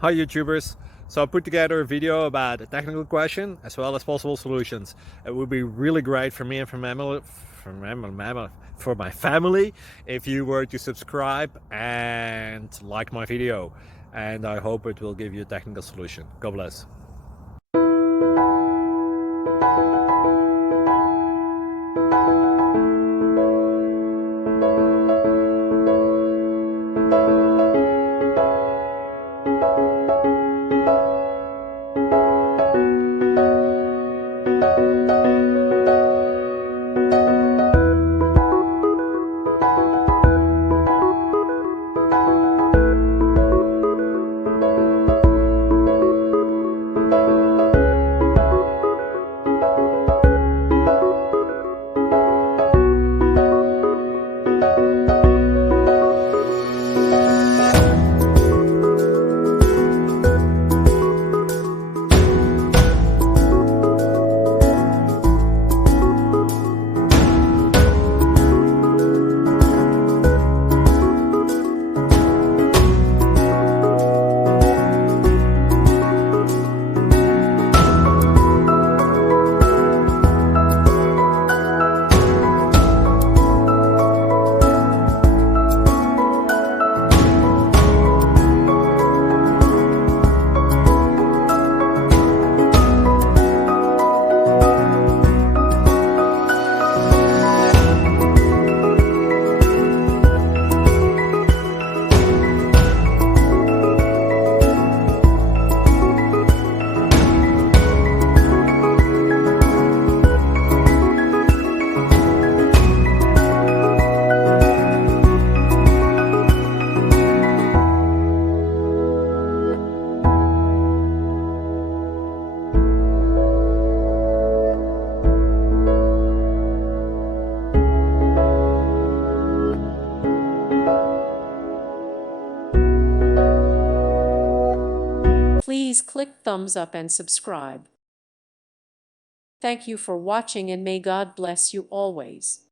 Hi YouTubers! So I put together a video about a technical question as well as possible solutions. It would be really great for me and for my family if you were to subscribe and like my video, and I hope it will give you a technical solution. God bless. Please click thumbs up and subscribe. Thank you for watching, and may God bless you always.